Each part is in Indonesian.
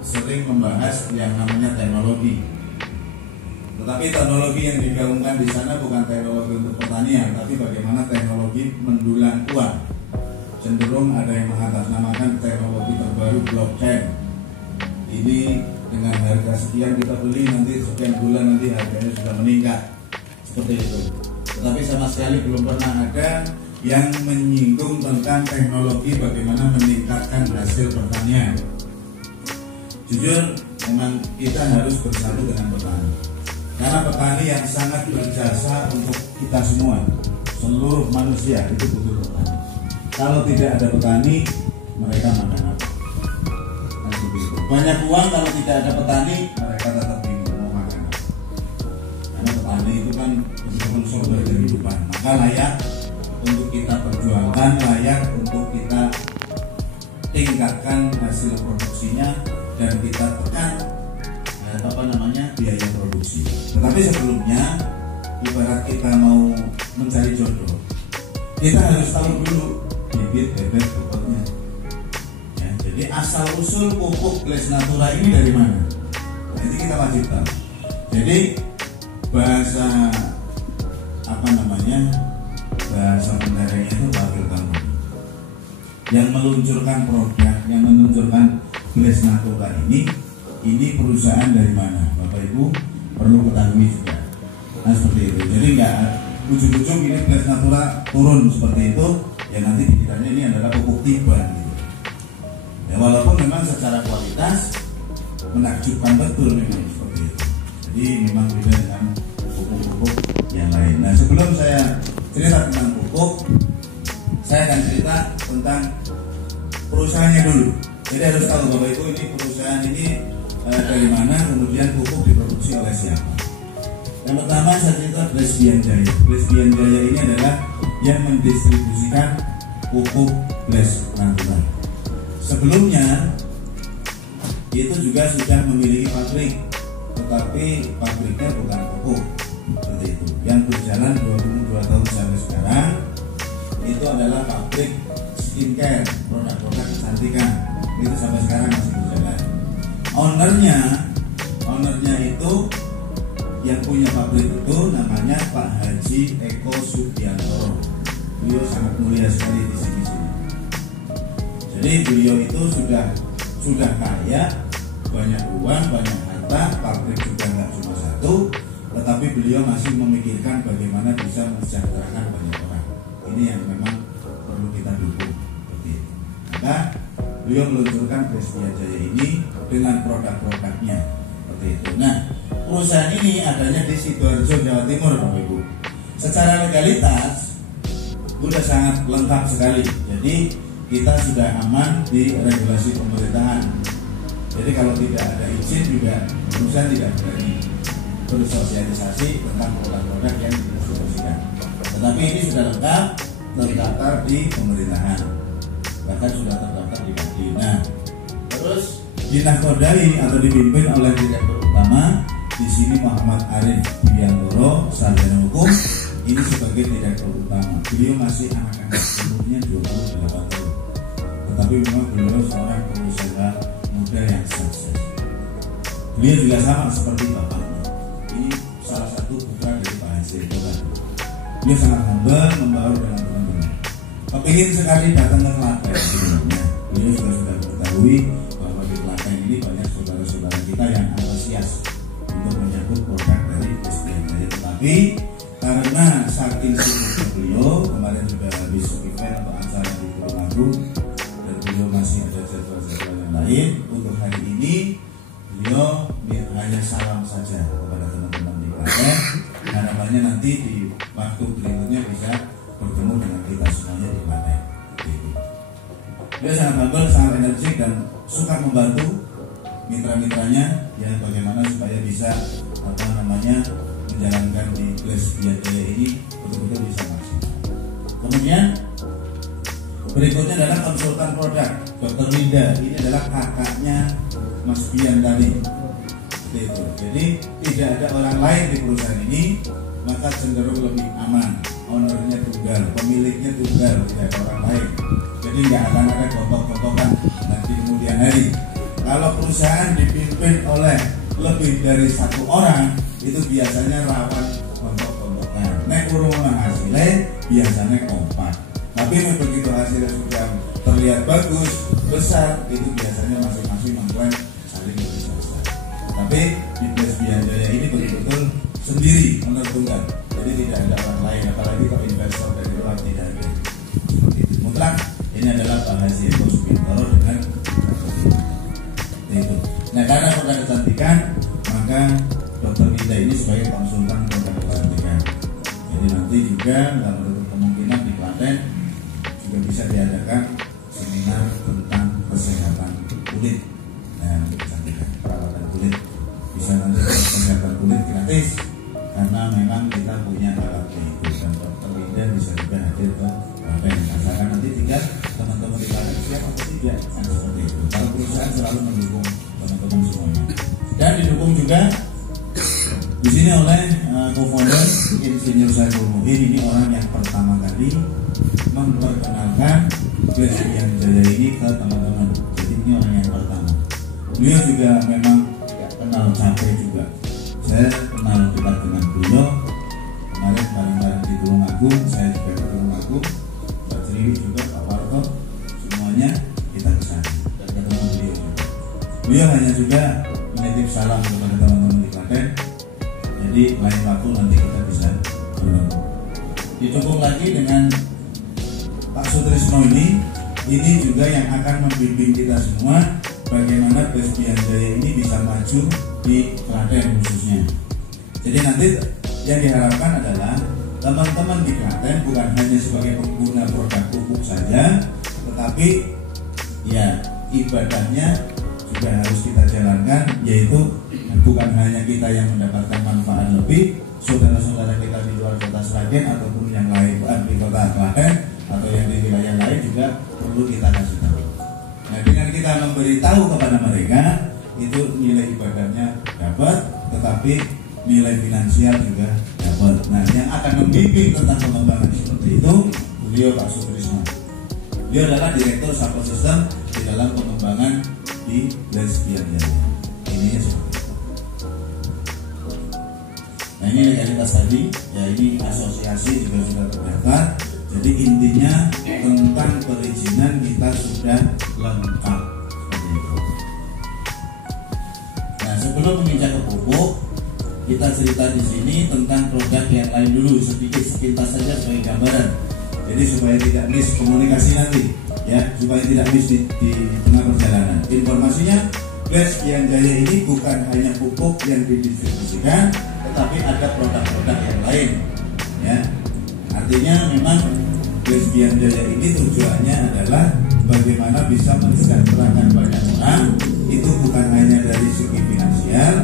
sering membahas yang namanya teknologi. Tetapi teknologi yang digaungkan di sana bukan teknologi untuk pertanian, tapi bagaimana teknologi mendulang uang. Cenderung ada yang mengatasnamakan teknologi terbaru blockchain. Ini dengan harga sekian kita beli, nanti sekian bulan nanti harganya sudah meningkat, seperti itu. Tetapi sama sekali belum pernah ada yang menyinggung tentang teknologi bagaimana meningkatkan hasil pertanian. Jujur, memang kita harus bersatu dengan petani, karena petani yang sangat berjasa untuk kita semua, seluruh manusia itu butuh petani. Kalau tidak ada petani, mereka makan apa? Banyak uang, kalau tidak ada petani, mereka tetap bingung mau makan apa. Karena petani itu kan betul-betul sumber kehidupan. Maka layak untuk kita perjuangkan, layak untuk kita tingkatkan hasil produksinya dan kita tekan biaya produksi. Tetapi sebelumnya, ibarat kita mau mencari jodoh, kita harus tahu dulu bibit bebek pupuknya. Ya, jadi asal usul pupuk Gles Natura ini dari mana? Nah, ini kita wajib tahu. Jadi bahasa bahasa pendaranya itu wakil kamu yang meluncurkan produk, yang meluncurkan Gles Natura ini perusahaan dari mana? Bapak Ibu perlu ketahui juga. Nah, seperti itu. Jadi nggak ujung-ujung ini Gles Natura turun seperti itu, ya nanti dikiranya ini adalah pupuk tiban gitu. Ya, walaupun memang secara kualitas menakjubkan betul memang seperti itu. Jadi memang beda dengan pupuk-pupuk yang lain. Nah, sebelum saya cerita tentang pupuk, saya akan cerita tentang perusahaannya dulu. Jadi harus tahu Bapak Ibu, ini perusahaan ini dari mana, kemudian pupuk diproduksi oleh siapa. Yang pertama saya cerita Gles Jaya. Gles Jaya ini adalah yang mendistribusikan pupuk Gles Natura. Sebelumnya itu juga sudah memiliki pabrik, tetapi pabriknya bukan pupuk seperti itu. Yang berjalan 22 tahun sampai sekarang itu adalah pabrik skincare, produk-produk kecantikan. Itu sampai sekarang masih berjalan. Ownernya itu yang punya pabrik itu namanya Pak Haji Eko Subiantoro. Beliau sangat mulia sekali di sini. Jadi beliau itu sudah kaya, banyak uang, banyak harta, pabrik juga nggak cuma satu, tetapi beliau masih memikirkan bagaimana bisa mensejahterakan banyak orang. Ini yang memang perlu kita dukung seperti itu. Maka beliau meluncurkan Gles Jaya ini dengan produk-produknya seperti itu. Nah, perusahaan ini adanya di Sidoarjo, Jawa Timur, Bapak Ibu. Secara legalitas sudah sangat lengkap sekali. Jadi kita sudah aman di regulasi pemerintahan. Jadi kalau tidak ada izin juga perusahaan tidak berani bersosialisasi tentang produk-produk yang didistribusikan. Tetapi ini sudah lengkap, terdaftar di pemerintahan, bahkan sudah terdaftar di Kadin. Nah, terus dinakodai atau dipimpin oleh direktur utama di sini Muhammad Arif Widiantoro, sarjana hukum. Ini sebagai direktur utama. Beliau masih anak-anak, umurnya 28 tahun. Tetapi memang beliau seorang pengusaha muda yang sukses. Beliau juga sama seperti bapaknya. Ini salah satu putra dari Pak Haji Eko. Beliau sangat humble, membaur dengan teman-teman. Kepingin sekali datang ke Klaten. Beliau sudah mengetahui bahwa di Klaten ini banyak saudara-saudara kita yang antusias untuk menyambut produk dari Gles Jaya. Tetapi karena saking sibuknya beliau, kemarin juga habis event atau acara di Tulungagung dan beliau masih ada jadwal-jadwal yang lain. Untuk hari ini beliau hanya salam saja kepada teman-teman di Klaten. Harapannya nanti di waktu berikutnya bisa bertemu dengan kita semuanya di Klaten. Dia sangat humble, sangat energik dan suka membantu mitra-mitranya ya, bagaimana supaya bisa menjalankan di Gles Jaya ini betul-betul bisa maksimal. Kemudian berikutnya adalah konsultan produk Dr. Linda. Ini adalah kakaknya Mas Bian tadi. Seperti itu. Jadi tidak ada orang lain di perusahaan ini, maka cenderung lebih aman. Ownernya tunggal, pemiliknya tunggal, tidak ada orang lain. Jadi nggak akan ada gontok-gontokan nanti kemudian hari. Kalau perusahaan dipimpin oleh lebih dari satu orang, itu biasanya rawan kontok-kontokan. Nek urung hasilnya biasanya kompak. Tapi begitu hasilnya sudah terlihat bagus, besar, itu biasanya masing-masing mengklaim saling besar. Tapi di Bless Bianjaya ini betul-betul sendiri menentukan. Jadi tidak ada orang lain, apalagi kalau investor dari luar tidak ada. Itu mutlak. Ini adalah Pak Haji Eko Subiantoro dengan itu. Nah, karena produk kecantikan, maka Dokter Nida ini sebagai konsultan produk kecantikan. Jadi nanti juga dalam bentuk kemungkinan di Klaten juga bisa diadakan seminar tentang kesehatan kulit. Nah, kecantikan, perawatan kulit. Bisa nanti kesehatan kulit gratis karena memang kita punya alatnya itu, dan Dokter Nida bisa juga hadir ke Klaten. Asalkan nanti tinggal teman-teman di Klaten siap atau tidak, kan seperti itu. Kalau perusahaan selalu mendukung teman-teman semuanya, dan didukung juga di sini oleh co-founder Insinyur Saiful Muhin. Ini orang yang pertama kali memperkenalkan Bless Bianjaya ini ke teman-teman. Jadi ini orang yang pertama. Beliau juga memang kenal capek juga. Saya kenal dekat dengan beliau kemarin bareng-bareng di Tulungagung. Saya juga di Tulungagung, Pak Triwi juga, Pak Warto, semuanya kita kesana dan ketemu beliau juga. Beliau hanya juga menitip salam kepada teman-teman di Klaten. Jadi lain waktu nanti kita bisa bertemu. Didukung lagi dengan Pak Sutrisno ini juga yang akan membimbing kita semua bagaimana Bless Bianjaya ini bisa maju di Klaten khususnya. Jadi nanti yang diharapkan adalah teman-teman di Klaten bukan hanya sebagai pengguna produk pupuk saja, tetapi ya ibadahnya juga harus kita jalankan, yaitu bukan hanya kita yang mendapatkan manfaat lebih, saudara-saudara kita di luar kota Sragen ataupun yang lain di kota Klaten atau yang di wilayah lain juga perlu kita kasih tahu. Nah, dengan kita memberitahu kepada mereka, itu nilai ibadahnya dapat, tetapi nilai finansial juga dapat. Nah, yang akan membimbing tentang pengembangan seperti itu beliau Pak Sutrisno. Beliau adalah Direktur Support System di dalam pengembangan di Bless Bianjaya. Ini seperti itu. Nah, ini legalitas tadi, ya ini asosiasi juga sudah terdaftar. Jadi intinya tentang perizinan kita sudah lengkap seperti itu. Nah, sebelum menginjak ke pupuk, kita cerita di sini tentang produk yang lain dulu sedikit sepintas saja sebagai gambaran. Jadi supaya tidak miss komunikasi nanti, ya supaya tidak miss di tengah perjalanan. Informasinya, Bless Bianjaya ini bukan hanya pupuk yang didistribusikan, tetapi ada produk-produk yang lain. Ya, artinya memang Bless Bianjaya ini tujuannya adalah bagaimana bisa mensejahterakan banyak orang. Itu bukan hanya dari segi finansial,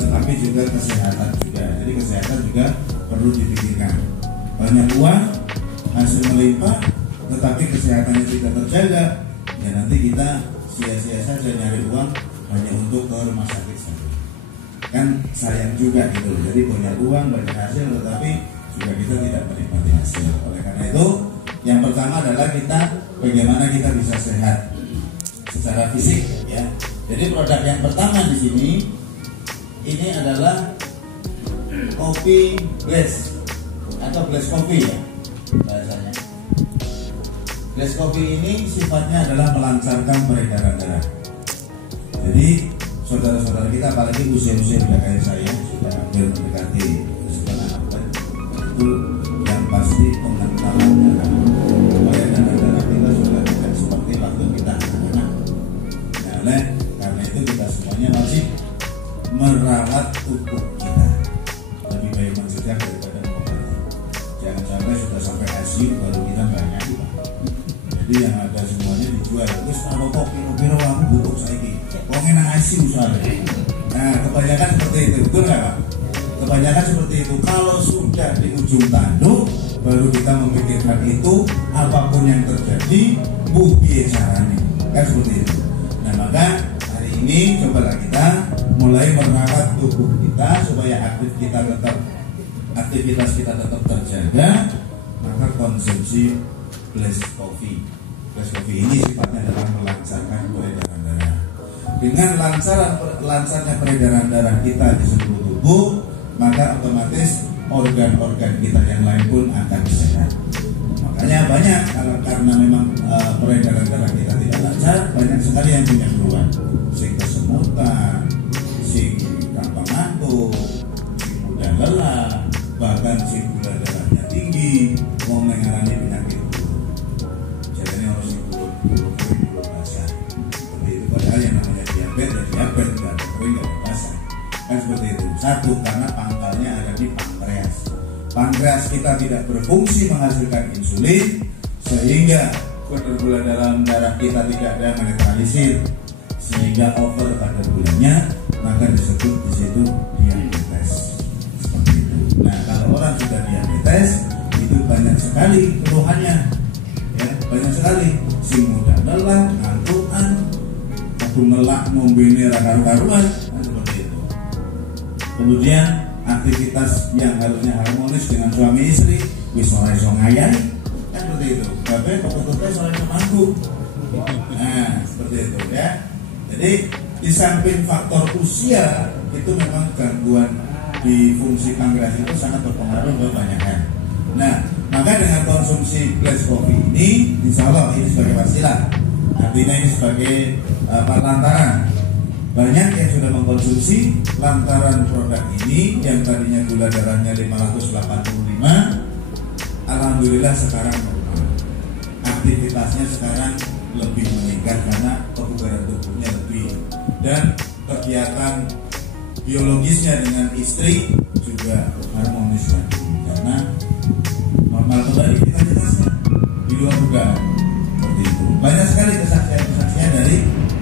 tetapi juga kesehatan juga. Jadi kesehatan juga perlu dipikirkan. Banyak uang, hasil melimpah, tetapi kesehatannya tidak terjaga, ya nanti kita sia-sia saja nyari uang hanya untuk ke rumah sakit saja. Kan sayang juga gitu. Jadi banyak uang, banyak hasil, tetapi juga kita tidak menikmati hasil. Oleh karena itu, yang pertama adalah kita bagaimana kita bisa sehat secara fisik, ya. Jadi produk yang pertama di sini ini adalah kopi Bless atau Bless Coffee, ya bahasanya. Bless Coffee ini sifatnya adalah melancarkan peredaran darah. Jadi saudara-saudara kita, apalagi usia-usia kayak saya sudah hampir mendekati setengah abad, itu yang pasti pengentalan darah, peredaran darah kita sudah tidak seperti waktu kita anak-anak. Nah, oleh karena itu kita semuanya wajib merawat tubuh kita. Lebih baik mencegah daripada mengobati. Jangan sampai sudah sampai ICU baru kita banyak. Jadi yang ada semuanya dijual. Terus kalau kok kira-kira aku butuh saiki. Wong enak ICU soalnya. Nah, kebanyakan seperti itu, betul nggak Pak? Kebanyakan seperti itu. Kalau sudah di ujung tanduk, baru kita memikirkan itu, apapun yang terjadi, piye caranya. Kan seperti itu. Nah, maka hari ini cobalah kita mulai merawat tubuh kita supaya aktivitas kita tetap terjaga. Maka konsumsi Bless Coffee. Bless Coffee ini sifatnya adalah melancarkan peredaran darah. Dengan lancarnya peredaran darah kita di seluruh tubuh, maka otomatis organ-organ kita yang lain pun akan sehat. Makanya banyak karena memang peredaran darah kita tidak lancar, banyak sekali yang punya keluhan, sing kesemutan, sing gampang ngantuk, sing mudah lelah, bahkan sing gula darahnya tinggi, mau mengalami penyakit bulu. Jadi harus sing bulu basah. Seperti itu, padahal yang namanya diabetes nggak ada kering, nggak ada basah. Kan seperti itu. Satu, karena pangkalnya ada di pankreas. Pankreas kita tidak berfungsi menghasilkan insulin, sehingga kadar gula dalam darah kita tidak ada menetralisir, sehingga over kadar gulanya, maka disebut di situ diabetes. Seperti itu. Nah, kalau orang sudah diabetes, itu banyak sekali keluhannya, ya, banyak sekali. Si mudah lelah, ngantukan, waktu melak ngombene karu-karuan, seperti itu. Kemudian aktivitas yang harusnya harmonis dengan suami istri, wis ora iso ngayahi, kan seperti itu. Babe pokoknya ora iso manggung. Nah, seperti itu ya. Jadi di samping faktor usia itu memang gangguan di fungsi pankreas itu sangat berpengaruh ke banyak hal. Nah, maka dengan konsumsi Blaze Coffee ini, insya Allah ini sebagai wasilah. Artinya ini sebagai lantaran. Banyak yang sudah mengkonsumsi lantaran produk ini yang tadinya gula darahnya 585, alhamdulillah sekarang normal. Aktivitasnya sekarang lebih meningkat karena kebugaran tubuhnya lebih, dan kegiatan biologisnya dengan istri juga harmonis lagi karena normal kembali aktivitasnya di luar dugaan. Seperti itu. Banyak sekali kesaksian dari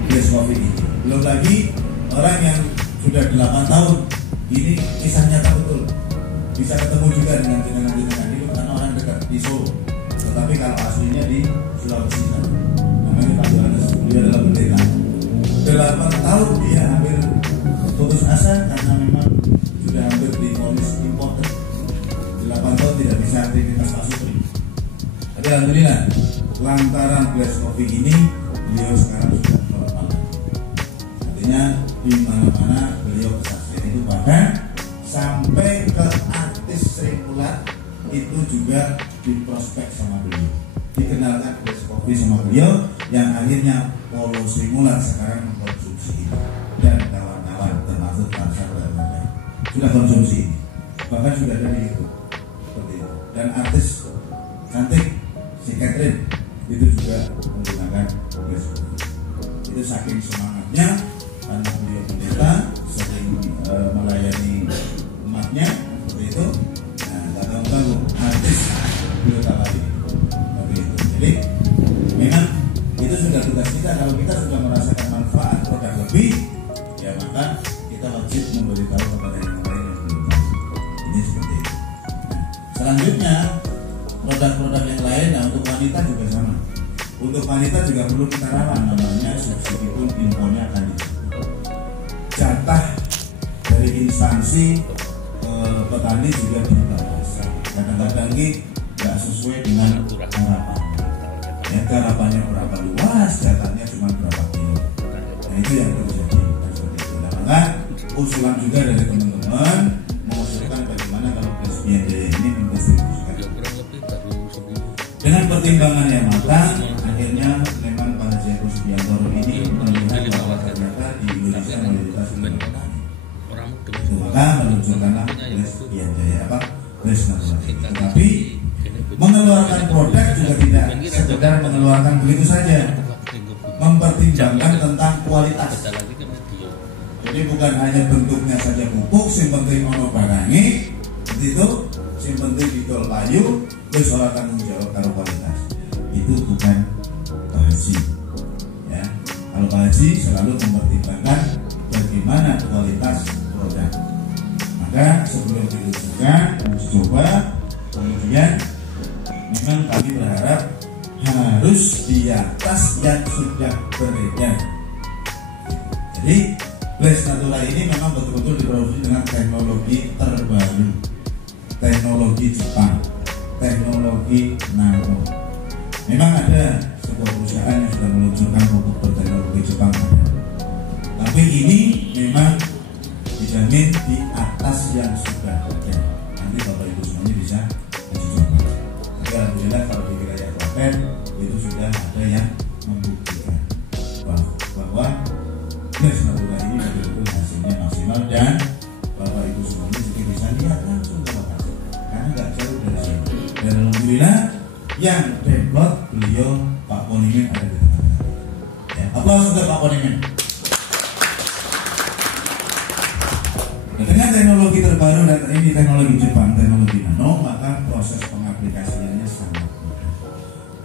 Blaze Coffee ini. Belum lagi orang yang sudah 8 tahun, ini kisah nyata betul. Bisa ketemu juga dengan jenengan itu karena orang dekat di Solo. Tetapi kalau aslinya di Sulawesi sana. Namanya Pak Yohanes, dia adalah pendeta. 8 tahun dia hampir putus asa karena memang sudah hampir divonis importer. 8 tahun tidak bisa aktivitas masuk. Tapi alhamdulillah, lantaran Blaze Coffee ini beliau sekarang sudah normal. Artinya di mana-mana beliau kesaksian itu, bahkan sampai ke artis Sri Mulat itu juga diprospek sama beliau, dikenalkan Blaze Coffee sama beliau, yang akhirnya Polo Sri Mulat sekarang mengkonsumsi ini, dan kawan-kawan termasuk Tarsar dan lain-lain sudah konsumsi ini, bahkan sudah ada di YouTube seperti itu. Dan artis cantik si Catherine itu juga menggunakan Blaze Coffee. Itu saking semangatnya karena beliau pendeta, sering melayani umatnya seperti itu. Nah, nggak tahu artis beliau tak lagi seperti itu. Jadi memang itu sudah tugas kita. Kalau kita sudah merasakan manfaat produk lebih, ya maka kita wajib memberitahu kepada yang lain yang belum tahu. Ini seperti itu. Nah, selanjutnya produk-produk yang lain, nah untuk wanita juga sama. Untuk wanita juga perlu kita rawat, namanya subsidi pun infonya akan jatah dari instansi petani juga dibatasi. Kadang-kadang nggak sesuai dengan harapan. Ya, harapannya berapa luas, jatahnya cuma berapa kilo. Nah itu yang terjadi. Nah, maka usulan juga dari teman-teman mengusulkan bagaimana kalau BSBND ini mendistribusikan dengan pertimbangan yang matang. Akhirnya memang Pak Haji Eko Subiantoro ini melihat bahwa ternyata di Indonesia mayoritas petani. Maka meluncurkanlah Blaze Natural. Tetapi mengeluarkan produk juga tidak sekedar mengeluarkan begitu saja, mempertimbangkan tentang kualitas. Jadi bukan hanya bentuknya saja pupuk, yang penting ono barangi, seperti itu, yang penting didol payu, terus orang tanggung jawab karo kualitas. Itu bukan Pak Haji. Ya, kalau Pak Haji selalu mempertimbangkan bagaimana kualitas produk. Maka sebelum diluncurkan, coba kemudian memang kami berharap harus di atas yang sudah beredar. Jadi Blaze Natural ini memang betul-betul diproduksi dengan teknologi terbaru, teknologi Jepang, teknologi nano. Memang ada sebuah perusahaan yang sudah meluncurkan pupuk berteknologi Jepang, Tapi ini memang dijamin di atas yang sudah ada. Nanti Bapak Ibu semuanya bisa mencoba. Tapi alhamdulillah kalau di wilayah Klaten itu sudah ada yang membuktikan bahwa Ples Natura ini betul-betul hasilnya maksimal, dan Bapak Ibu semuanya juga bisa lihat langsung ke lokasi karena nggak jauh dari sini. Dan alhamdulillah yang develop beliau Pak Ponimen ada di tengah-tengah. Ya, aplaus untuk Pak Ponimen. Dengan teknologi terbaru dan ini teknologi Jepang, teknologi nano, maka proses pengaplikasiannya sangat mudah.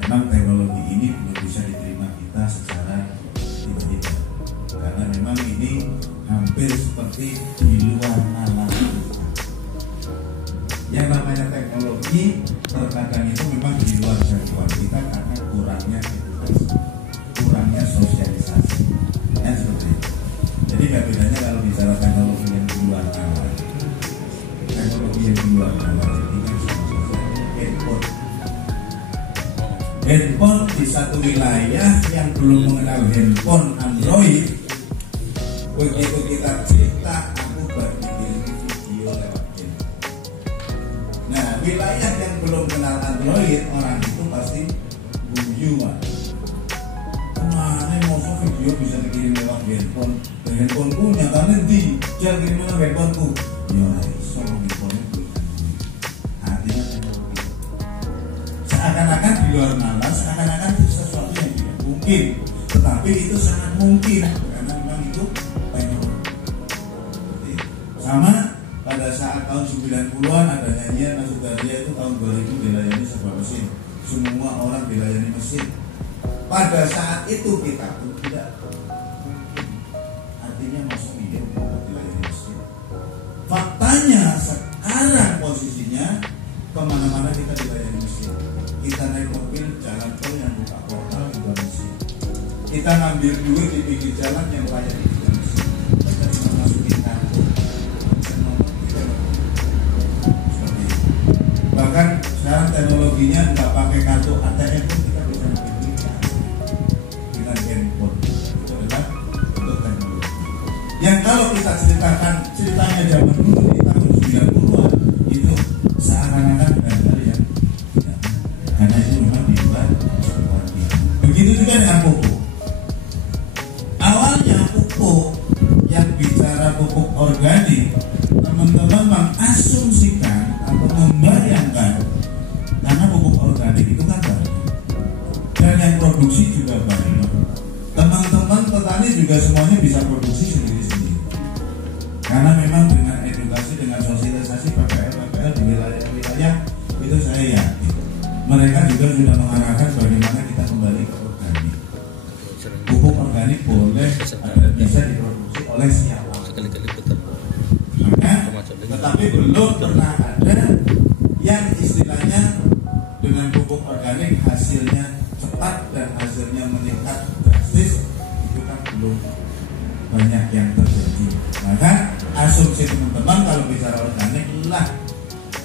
Memang teknologi ini belum bisa diterima kita secara tiba-tiba, karena memang ini hampir seperti di luar nalar kita. Yang namanya teknologi terkadang itu memang di luar jangkauan kita karena kurangnya edukasi, kurangnya sosialisasi, ya seperti itu. Jadi nggak bedanya kalau bicara teknologi yang di luar nalar. Teknologi yang di luar nalar ini kan sama-sama handphone. Handphone di satu wilayah yang belum mengenal handphone Android, begitu kita cerita aku bikin video lewat handphone. Nah, wilayah yang belum kenal Android, orang itu pasti guyu, Pak. Kemana mau video bisa dikirim lewat handphone? Handphone ku nyatanya di jangan kirim lewat handphone ku. Ya, iso handphone itu. Artinya teknologi. Seakan-akan di luar nalar, seakan-akan itu sesuatu yang tidak mungkin, tetapi itu sangat mungkin karena memang itu teknologi. Sama pada saat tahun 90-an ada nyanyian Mas Sudarja itu tahun 2000 dilayani serba mesin. Semua orang dilayani mesin. Pada saat itu kita pun tidak mungkin. Artinya masuk ide untuk dilayani mesin. Faktanya sekarang posisinya kemana-mana kita dilayani mesin. Kita naik mobil jalan tol yang buka portal juga mesin. Kita ngambil duit di pinggir jalan yang layani juga mesin. Kita cuma masukin kartu. Bahkan sekarang teknologinya nggak pakai kartu ATM pun kita bisa membelikan dengan handphone. Itu adalah untuk teknologi. Yang kalau kita ceritakan ceritanya zaman dulu di tahun 90-an itu seakan-akan hal yang tidak, karena itu memang dibuat seperti itu. Begitu juga dengan pupuk. Awalnya pupuk yang bicara pupuk organik, teman-teman mengasumsikan atau membayangkan karena pupuk organik itu kan banyak dan yang produksi juga banyak. Teman-teman petani juga semuanya bisa produksi sendiri-sendiri karena memang dengan edukasi, dengan sosialisasi PPL di wilayah-wilayah itu saya yakin mereka juga sudah mengarahkan bagaimana kita kembali ke organik. Pupuk organik boleh bisa diproduksi oleh siapa, tetapi belum pernah ada yang istilahnya dengan pupuk organik hasilnya cepat dan hasilnya meningkat drastis, itu kan belum banyak yang terjadi. Maka asumsi teman-teman kalau bicara organik lah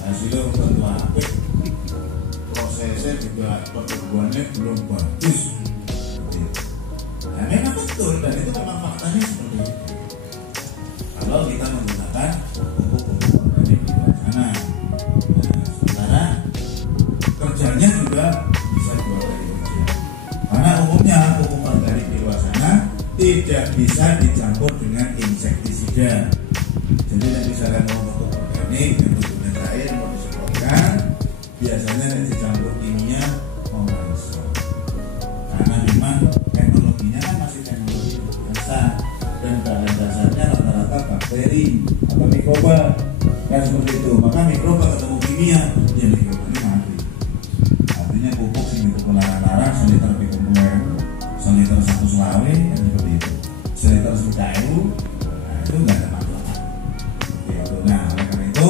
hasilnya tentu apik, prosesnya juga pertumbuhannya belum bagus. Nah, memang betul dan itu memang faktanya seperti itu. Kalau kita menggunakan pupuk-pupuk organik di luar sana, sementara kerjanya juga bisa dua kali kerja. Karena umumnya pupuk organik di luar sana tidak bisa dicampur dengan insektisida. Jadi yang misalnya mau pupuk organik yang tujuannya cair mau disemprotkan, biasanya yang dicampur kimia mau langsung. Karena memang teknologinya kan masih teknologi biasa dan bahan dasarnya rata-rata bakteri atau mikroba kan seperti itu. Maka mikroba ketemu kimia, ya mikroba ini mati. Artinya pupuk sing itu larang-larang seliter pitung seliter 1 selawe kan seperti itu. Seliter 10.000, nah itu nggak ada masalah. Nah oleh karena itu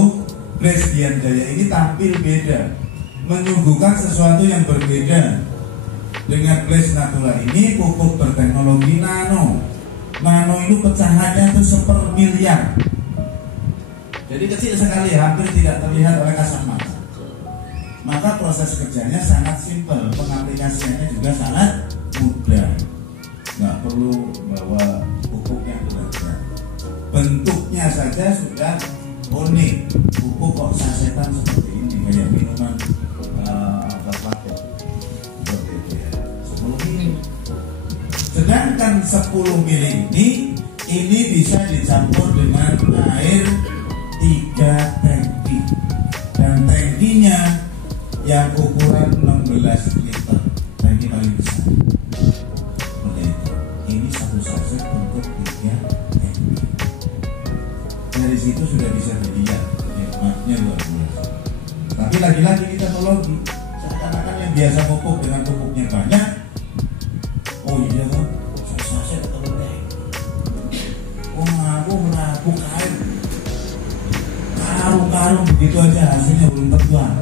Ples Dian Jaya ini tampil beda, menyuguhkan sesuatu yang berbeda. Dengan Ples Natura ini pupuk berteknologi nano. Nano itu pecahannya itu 1/1000.000. Jadi kecil sekali, hampir tidak terlihat oleh kasat mata. Maka proses kerjanya sangat simpel, pengaplikasiannya juga sangat mudah. Nggak perlu bawa pupuk yang berat. 10 mili ini bisa dicampur dengan air 3 tangki, dan tangkinya yang ukuran 16 liter, tangki paling besar. Ini satu saset untuk 3 tangki. Dari situ sudah bisa dilihat nikmatnya luar biasa. Tapi lagi-lagi ini teknologi, seakan-akan yang biasa pupuk dengan pupuknya banyak. Oh iya kan, saset atau naik. Oh aku menabung air karung-karung begitu aja, hasilnya belum tertuang.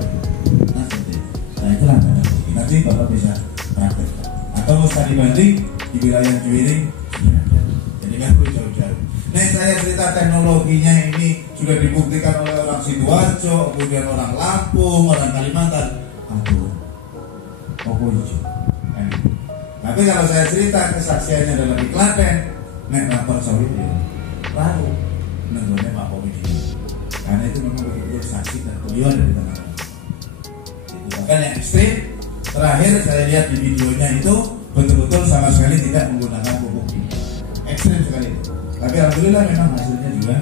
Nah itulah teknologi. Nanti Bapak bisa praktek. Atau studi banding di wilayah Juwiring. Jadi nggak perlu jauh-jauh. Nah saya cerita teknologinya ini sudah dibuktikan oleh orang Sidoarjo, kemudian orang Lampung, orang Kalimantan. Aduh, tapi kalau saya cerita kesaksiannya adalah di Klaten, nek lapor sawit ya, lalu nenggone Pak Komisi. Karena itu memang betul-betul saksi dan beliau dari teman-teman. Itu bahkan yang ekstrim. Terakhir saya lihat di videonya itu betul-betul sama sekali tidak menggunakan pupuk kimia. Ekstrim sekali itu. Tapi alhamdulillah memang hasilnya juga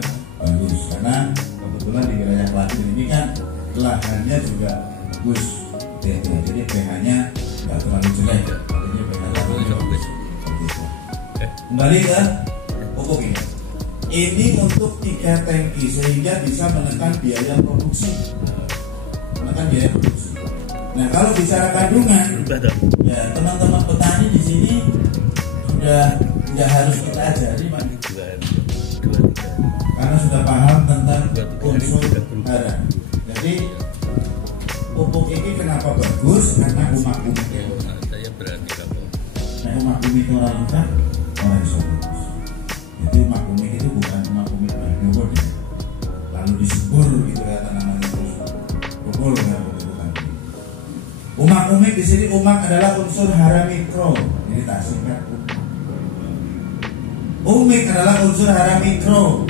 bagus, karena kebetulan di wilayah Klaten ini kan lahannya juga bagus, jadi pH-nya nggak terlalu jelek, artinya pH bagus. Kembali ke pupuk ini. Ini untuk 3 tangki sehingga bisa menekan biaya produksi. Nah kalau bicara kandungan, ya teman-teman petani di sini sudah nggak harus kita ajari, Pak. Karena sudah paham tentang unsur hara. Jadi pupuk ini kenapa bagus? Karena umak-umik. Saya berani kalau. Nah umak-umik orang lengkap, orang bisa bagus. Jadi umak-umik itu bukan umak-umik banyuwur, lalu disebur gitu ya tanamannya terus pukul ya, bukan. Umak-umik di sini, umak adalah unsur hara mikro. Jadi tak singkat. Umik adalah unsur hara mikro,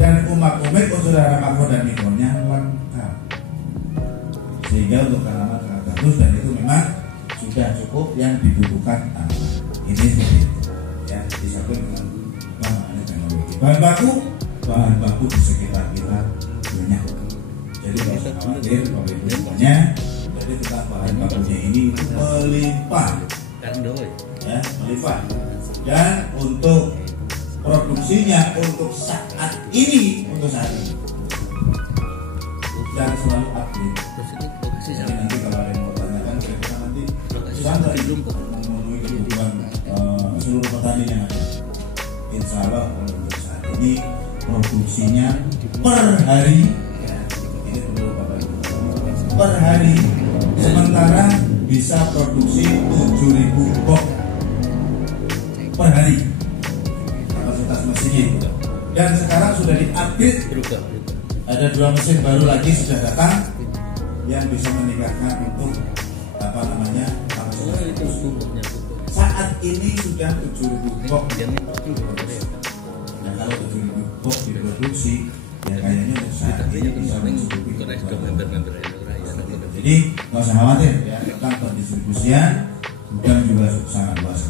dan umak-umik unsur hara makro dan mikronya lengkap, sehingga untuk tanaman sangat bagus, dan itu memang sudah cukup yang dibutuhkan tanaman. Ini seperti itu ya, disebut dengan teknologi. Bahan baku di sekitar kita banyak, jadi tidak usah khawatir kalau itu banyak. Jadi kita bahan bakunya ini melimpah ya, melimpah. Dan untuk produksinya untuk saat ini dan selalu update. Jadi nanti kalau ada yang mau tanyakan, kira-kira nanti sampai memenuhi kebutuhan seluruh petani yang ada. Insya Allah untuk saat ini produksinya per hari, ya, ini perlu Bapak Ibu, per hari sementara bisa produksi 7.000 box per hari kapasitas mesinnya. Dan sekarang sudah diupdate, ada 2 mesin baru lagi sudah datang yang bisa meningkatkan untuk kapasitas. Saat ini sudah 7.000 box. Nah kalau 7.000 box diproduksi, ya kayaknya untuk saat ini bisa mencukupi. Jadi nggak usah khawatir ya tentang pendistribusian, gudang juga sangat luas.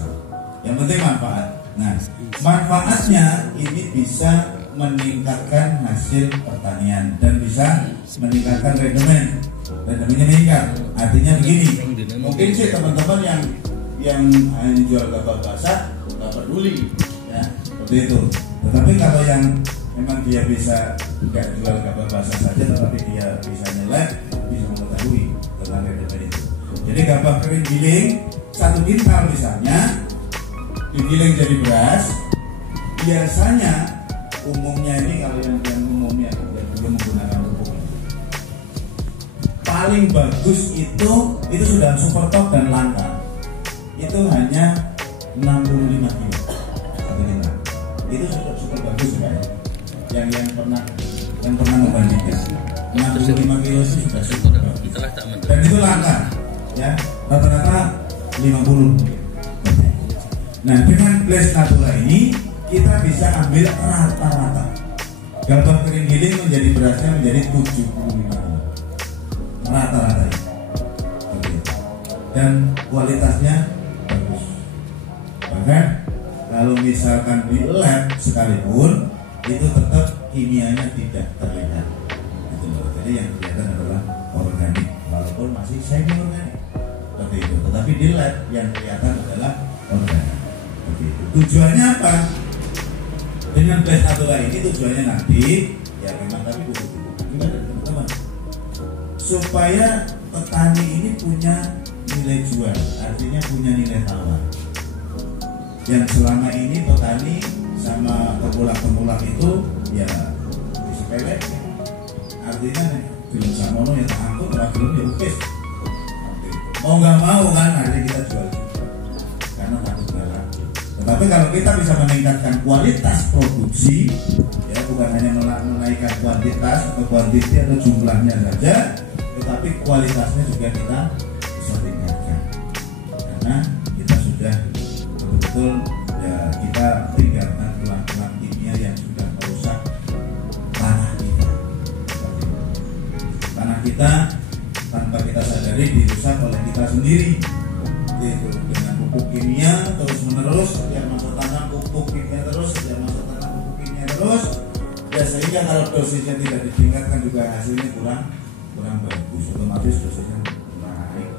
Yang penting manfaat. Nah, manfaatnya ini bisa meningkatkan hasil pertanian dan bisa meningkatkan rendemen. Rendemennya meningkat. Artinya begini, mungkin sih teman-teman yang hanya jual gabah basah nggak peduli, ya seperti itu. Tetapi kalau yang memang dia bisa nggak jual gabah basah saja, tetapi dia bisa nyelek, bisa mengetahui tentang rendemen itu. Jadi gabah kering giling 1 kintal misalnya digiling jadi beras, biasanya umumnya ini kalau yang umumnya yang belum menggunakan pupuk, paling bagus itu sudah super top dan langka, itu hanya 65 kilo 1 kintal. Itu super bagus ya, yang pernah membandingkan 65 kilo itu sudah super bagus, dan itu langka ya, rata-rata 50. Nah dengan Bless Natura ini kita bisa ambil rata-rata gabah kering giling menjadi berasnya menjadi 75 kilo rata-rata ini. Dan kualitasnya bagus. Bahkan Kalau misalkan di lab sekalipun itu tetap kimianya tidak terlihat. Gitu loh. Jadi yang kelihatan adalah organik, walaupun masih semi organik. Seperti itu. Tetapi di lab yang kelihatan adalah organik. Seperti itu. Tujuannya apa? Dengan Blaze Natura ini tujuannya nanti ya memang tapi bukan juga dari teman-teman supaya petani ini punya nilai jual, artinya punya nilai tawar. Yang selama ini petani sama pemula itu ya sepele, artinya belum samono yang angkut kalau belum diukis. Mau nggak mau kan akhirnya kita jual karena takut gagal. Tetapi kalau kita bisa meningkatkan kualitas produksi, ya bukan hanya menaikkan kuantitas atau kuantiti atau jumlahnya saja, tetapi kualitasnya juga kita bisa tingkatkan. Karena kita sudah betul-betul ya kita tinggalkan tulang-tulang kimia yang sudah merusak tanah kita. Tanah kita tanpa kita sadari dirusak oleh kita sendiri. Itu dengan pupuk kimia terus menerus setiap masa tanam pupuk kimia terus setiap masa tanam pupuk kimia terus ya sehingga kalau dosisnya tidak ditingkatkan juga hasilnya kurang bagus, otomatis dosisnya naik.